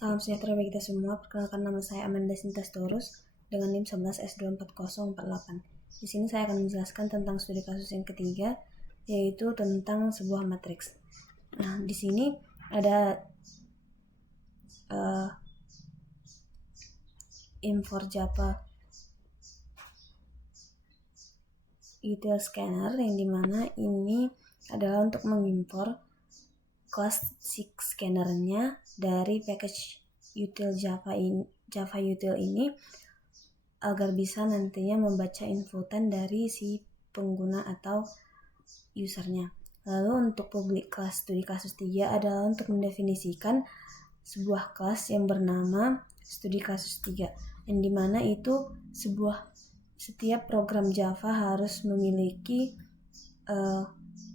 Salam sejahtera bagi kita semua. Perkenalkan, nama saya Amanda Sintastorus dengan NIM 11S24048. Di sini saya akan menjelaskan tentang studi kasus yang ketiga, yaitu tentang sebuah matriks. Nah, di sini ada import Java util scanner, yang dimana ini adalah untuk mengimpor kelas scannernya dari package util Java util ini agar bisa nantinya membaca inputan dari si pengguna atau usernya. Lalu untuk public class studi kasus 3 adalah untuk mendefinisikan sebuah kelas yang bernama studi kasus 3, yang dimana itu setiap program Java harus memiliki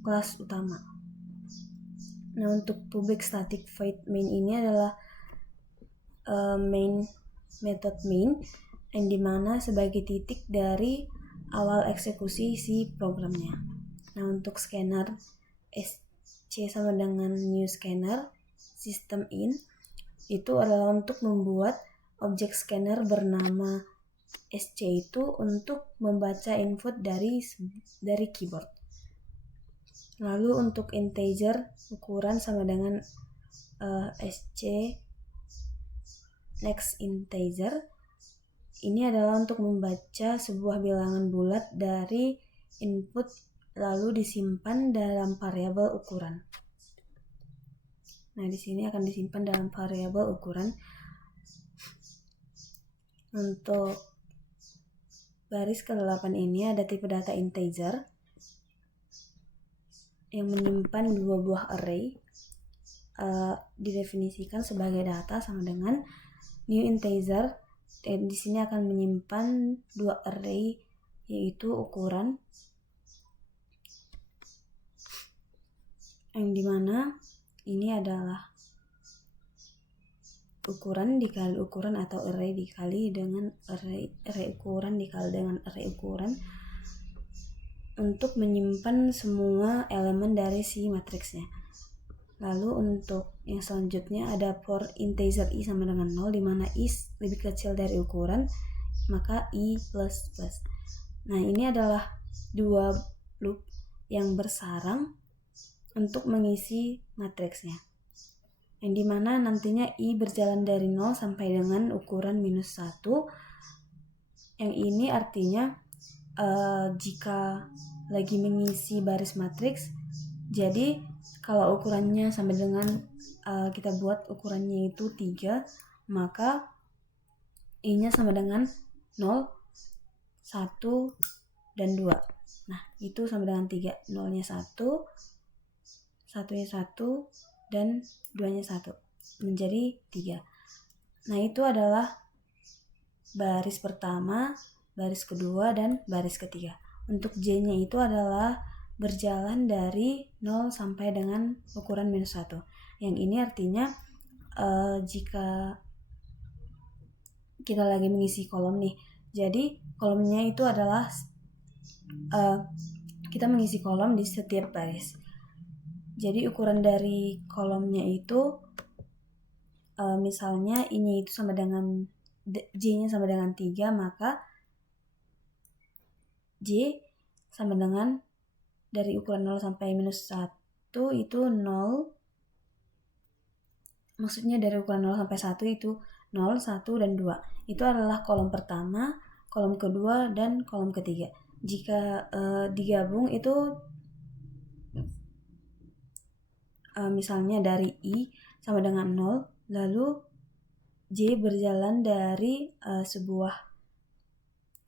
kelas utama. Nah, untuk public static void main ini adalah method main, yang dimana sebagai titik dari awal eksekusi si programnya. Nah, untuk scanner SC sama dengan new scanner system in itu adalah untuk membuat objek scanner bernama SC itu untuk membaca input dari keyboard. Lalu untuk integer ukuran sama dengan SC next integer, ini adalah untuk membaca sebuah bilangan bulat dari input lalu disimpan dalam variabel ukuran. Nah, di sini akan disimpan dalam variabel ukuran. Untuk baris ke-8 ini ada tipe data integer yang menyimpan dua buah array, didefinisikan sebagai data sama dengan new integer, dan di sini akan menyimpan dua array yaitu ukuran, yang dimana ini adalah ukuran dikali ukuran atau array dikali dengan array ukuran dikali dengan array ukuran untuk menyimpan semua elemen dari si matriksnya. Lalu untuk yang selanjutnya ada for integer i sama dengan 0, di mana i lebih kecil dari ukuran, maka i plus plus. Nah, ini adalah dua loop yang bersarang untuk mengisi matriksnya, yang dimana nantinya i berjalan dari 0 sampai dengan ukuran minus 1. Yang ini artinya jika lagi mengisi baris matriks, jadi kalau ukurannya sama dengan kita buat ukurannya itu 3, maka i-nya sama dengan 0, 1, dan 2. Nah, itu sama dengan 3. 0-nya 1, 1-nya 1, dan 2-nya 1. Menjadi 3. Nah, itu adalah baris pertama, baris kedua, dan baris ketiga. Untuk J-nya itu adalah berjalan dari 0 sampai dengan ukuran minus 1. Yang ini artinya jika kita lagi mengisi kolom nih, jadi kolomnya itu adalah kita mengisi kolom di setiap baris. Jadi ukuran dari kolomnya itu misalnya I-nya itu sama dengan J-nya sama dengan 3, maka J sama dengan dari ukuran 0 sampai minus 1 itu 0. Maksudnya dari ukuran 0 sampai 1 itu 0, 1, dan 2. Itu adalah kolom pertama, kolom kedua, dan kolom ketiga. Jika digabung itu misalnya dari I sama dengan 0, lalu J berjalan dari sebuah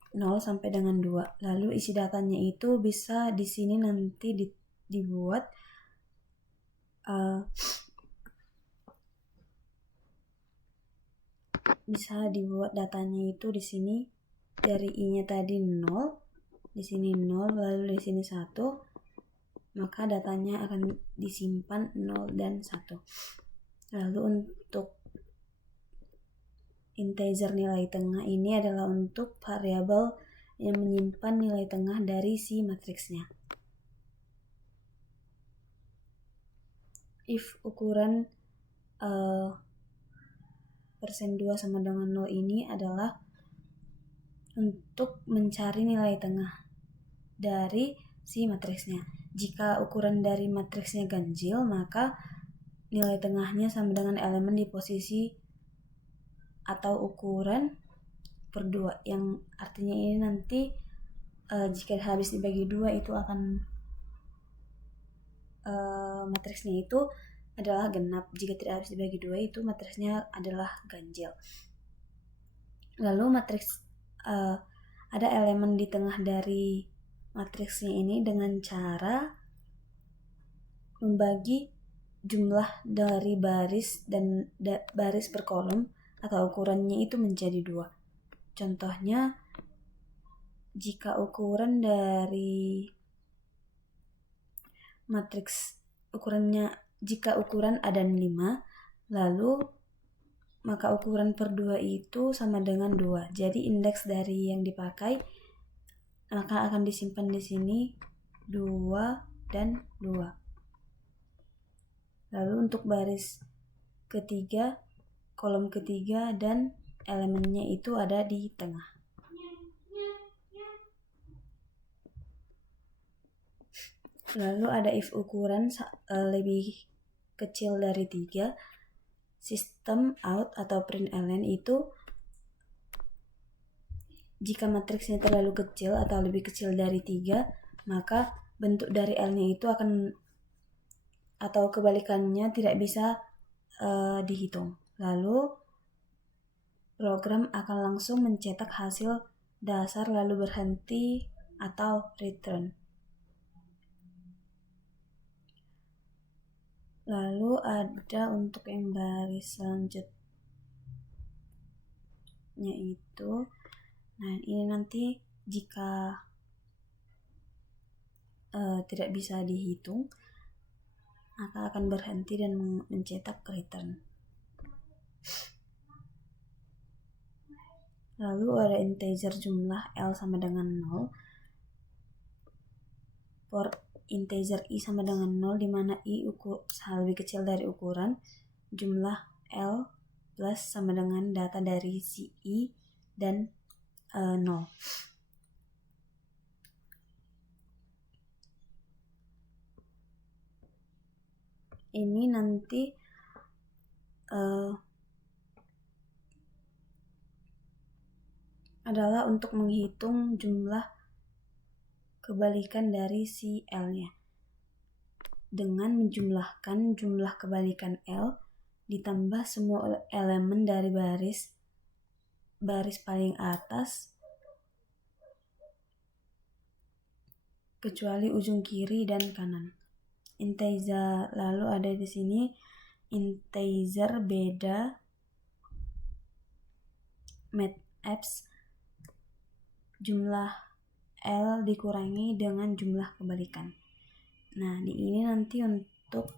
0 sampai dengan 2. Lalu isi datanya itu bisa di sini nanti dibuat bisa dibuat datanya itu di sini dari I-nya tadi 0, di sini 0, lalu di sini 1, maka datanya akan disimpan 0 dan 1. Lalu untuk integer nilai tengah ini adalah untuk variabel yang menyimpan nilai tengah dari si matriksnya. If ukuran persen 2 sama dengan 0 ini adalah untuk mencari nilai tengah dari si matriksnya. Jika ukuran dari matriksnya ganjil, maka nilai tengahnya sama dengan elemen di posisi atau ukuran per 2, yang artinya ini nanti jika habis dibagi 2 itu akan matriksnya itu adalah genap. Jika tidak habis dibagi 2 itu matriksnya adalah ganjil. Lalu matriks ada elemen di tengah dari matriksnya ini dengan cara membagi jumlah dari baris dan baris per kolom atau ukurannya itu menjadi 2. Contohnya, jika ukuran dari matriks jika ukuran ada 5, lalu maka ukuran per 2 itu sama dengan 2. Jadi indeks dari yang dipakai maka akan disimpan di sini 2 dan 2. Lalu untuk baris ketiga, kolom ketiga dan elemennya itu ada di tengah. Lalu ada if ukuran lebih kecil dari 3, sistem out atau println itu jika matriksnya terlalu kecil atau lebih kecil dari 3, maka bentuk dari L-nya itu akan atau kebalikannya tidak bisa dihitung. Lalu program akan langsung mencetak hasil dasar lalu berhenti atau return. Lalu ada untuk yang baris selanjutnya itu, nah ini nanti jika tidak bisa dihitung maka akan berhenti dan mencetak return. Lalu ada integer jumlah L sama dengan 0 for integer I sama dengan 0, di mana I lebih kecil dari ukuran jumlah L plus sama dengan data dari si I dan 0. Ini nanti adalah untuk menghitung jumlah kebalikan dari si L-nya dengan menjumlahkan jumlah kebalikan L ditambah semua elemen dari baris paling atas kecuali ujung kiri dan kanan. Integer, lalu ada di sini integer beda maths jumlah L dikurangi dengan jumlah kebalikan. Nah, di ini nanti untuk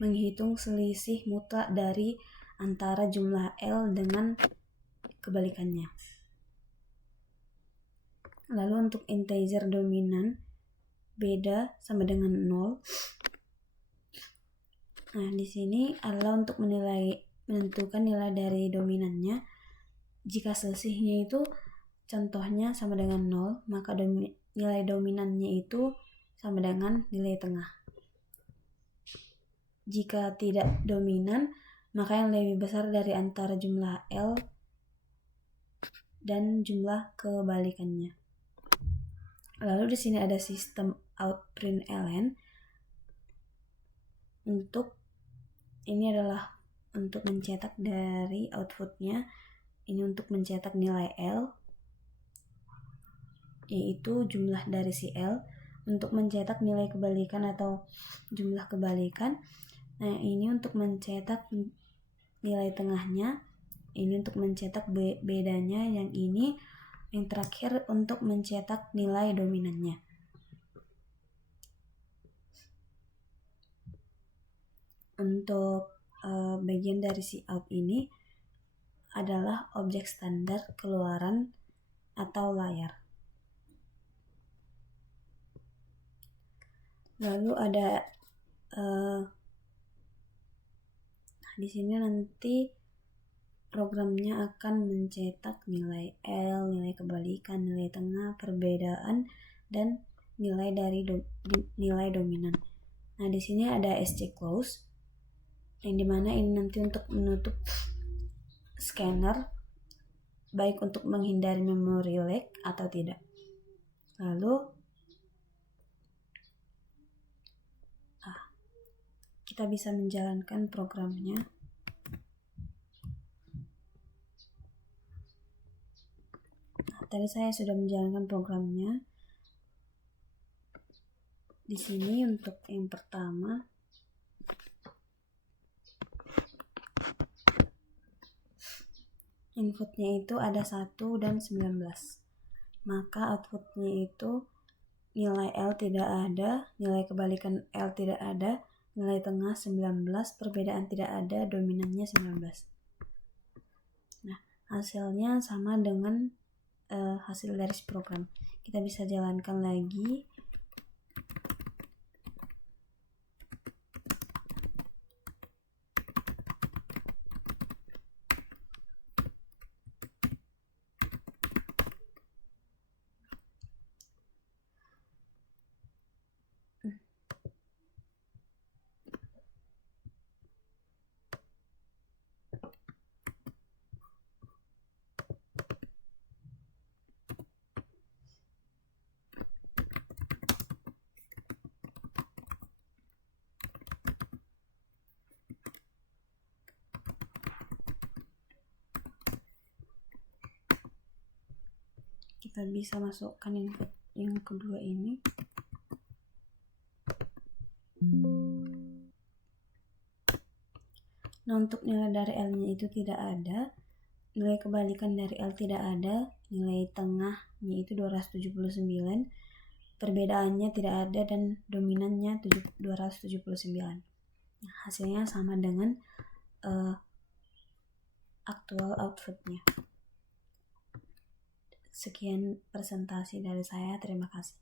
menghitung selisih mutlak dari antara jumlah L dengan kebalikannya. Lalu untuk integer dominan beda sama dengan 0. Nah, di sini adalah untuk menentukan nilai dari dominannya. Jika selisihnya itu contohnya sama dengan 0, maka nilai dominannya itu sama dengan nilai tengah. Jika tidak dominan, maka yang lebih besar dari antara jumlah L dan jumlah kebalikannya. Lalu di sini ada sistem out println. Ini adalah untuk mencetak dari outputnya. Ini untuk mencetak nilai L, yaitu jumlah dari si L. Untuk mencetak nilai kebalikan atau jumlah kebalikan. Nah, ini untuk mencetak nilai tengahnya. Ini untuk mencetak bedanya. Yang ini yang terakhir untuk mencetak nilai dominannya. Untuk bagian dari si out ini adalah objek standar keluaran atau layar. Lalu ada Di sini nanti programnya akan mencetak nilai L, nilai kebalikan, nilai tengah, perbedaan, dan nilai dari nilai dominan. Nah, di sini ada SC close, yang dimana ini nanti untuk menutup scanner, baik untuk menghindari memory leak atau tidak. Lalu kita bisa menjalankan programnya. Tadi saya sudah menjalankan programnya. Di sini untuk yang pertama, inputnya itu ada 1 dan 19. Maka outputnya itu nilai L tidak ada, nilai kebalikan L tidak ada, nilai tengah 19, perbedaan tidak ada, dominannya 19. Nah, hasilnya sama dengan hasil dari program. Kita bisa jalankan lagi. Kita bisa masukkan input yang kedua ini. Nah, untuk nilai dari L-nya itu tidak ada, nilai kebalikan dari L tidak ada, nilai tengahnya itu 279, perbedaannya tidak ada, dan dominannya 279. Nah, hasilnya sama dengan aktual outputnya. Sekian presentasi dari saya, terima kasih.